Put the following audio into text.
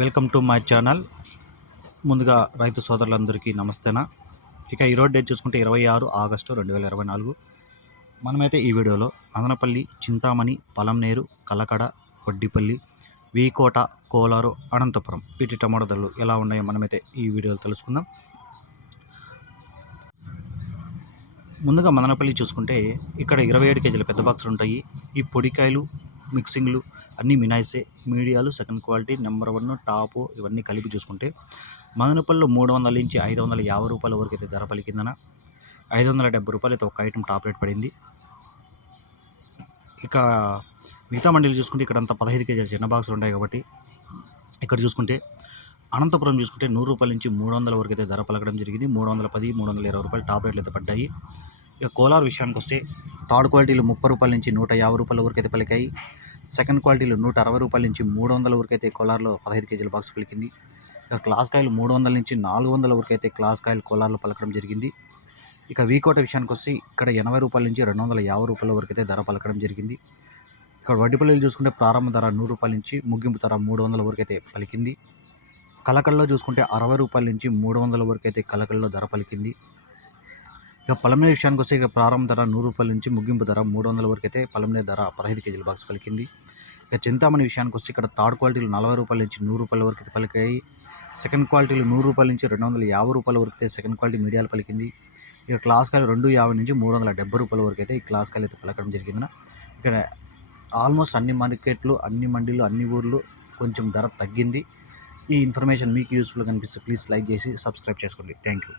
Welcome to my channel. ముందుగా రైతు సోదరులందరికీ నమస్తేనా? ఇక ఈరోజు డేట్ చూసుకుంటే ఇరవై ఆరు ఆగస్టు రెండు వేల ఇరవై నాలుగు. మనమైతే ఈ వీడియోలో మదనపల్లి చింతామణి పలంనేరు కలకడ వడ్డిపల్లి వీకోట కోలారు అనంతపురం వీటి టమాటో ధరలు ఎలా ఉన్నాయో మనమైతే ఈ వీడియోలో తెలుసుకుందాం. ముందుగా మదనపల్లి చూసుకుంటే ఇక్కడ ఇరవై ఏడు కేజీల పెద్ద బాక్సులు ఉంటాయి. ఈ పొడికాయలు మిక్సింగ్లు అన్నీ మినాయిసే మీడియాలు second quality number one top ఇవన్నీ కలిపి చూసుకుంటే మదనపల్లిలో మూడు వందల నుంచి ఐదు వందల యాభై రూపాయల వరకు అయితే ధర పలికిందన ఐదు వందల డెబ్బై రూపాయలు అయితే ఒక ఐటమ్ టాప్ రేట్ పడింది. ఇక మిగతా మండీలు చూసుకుంటే ఇక్కడ అంతా పదహైదు కేజీల చిన్న బాక్సులు ఉంటాయి కాబట్టి ఇక్కడ చూసుకుంటే అనంతపురం చూసుకుంటే నూరు రూపాయల నుంచి మూడు వందల వరకు అయితే ధర పలకడం జరిగింది. మూడు వందల పది మూడు వందల ఇరవై రూపాయలు టాప్ రేట్లు అయితే పడ్డాయి. ఇక కోలార్ విషయానికి వస్తే థర్డ్ క్వాలిటీలు ముప్పై రూపాయల నుంచి నూట యాభై రూపాయల వరకు అయితే పలికాయి. సెకండ్ క్వాలిటీలు నూట అరవై రూపాయల నుంచి మూడు వందల వరకు అయితే కోలార్లో పదహైదు కేజీల బాక్స్ పలికింది. ఇక క్లాస్ కాయలు మూడు వందల నుంచి నాలుగు వందల వరకు అయితే క్లాస్ కాయలు కోలార్లో పలకడం జరిగింది. ఇక వీకోట విషయానికి వస్తే ఇక్కడ ఎనభై రూపాయల నుంచి రెండు వందల యాభై రూపాయల వరకు అయితే ధర పలకడం జరిగింది. ఇక్కడ వడ్డీపల్లిలు చూసుకుంటే ప్రారంభ ధర నూరు రూపాయల నుంచి ముగింపు ధర మూడు వందల వరకు అయితే పలికింది. కలకల్లో చూసుకుంటే అరవై రూపాయల నుంచి మూడు వందల వరకు అయితే కలకల్లో ధర పలికింది. ఇక పలమనేరు విషయానికి వస్తే ఇక ప్రారంభ ధర నూరు రూపాయల నుంచి ముగింపు ధర మూడు వందల వరకు అయితే పలమనేరు ధర పదహైదు కేజీల బాక్స్ పలికింది. ఇక చింతామణి విషయానికి వస్తే ఇక్కడ థర్డ్ క్వాలిటీలు నలభై రూపాయల నుంచి నూరు రూపాయల వరకు అయితే పలికాయి. సెకండ్ క్వాలిటీలు నూరు రూపాయల నుంచి రెండు వందల యాభై రూపాయల వరకు అయితే సెకండ్ క్వాలిటీ మీడియాలు పలికింది. ఇక క్లాస్ కాయలు రెండు యాభై నుంచి మూడు వందల డెబ్బై రూపాయల వరకు అయితే ఈ క్లాస్ కాయలు అయితే పలకడం జరిగింది ఇక్కడ ఆల్మోస్ట్ అన్ని మార్కెట్లు అన్ని మండీలు అన్ని ఊర్లు కొంచెం ధర తగ్గింది. ఈ ఇన్ఫర్మేషన్ మీకు యూస్ఫుల్గా కనిపిస్తే ప్లీజ్ లైక్ చేసి సబ్స్క్రైబ్ చేసుకోండి. Thank you.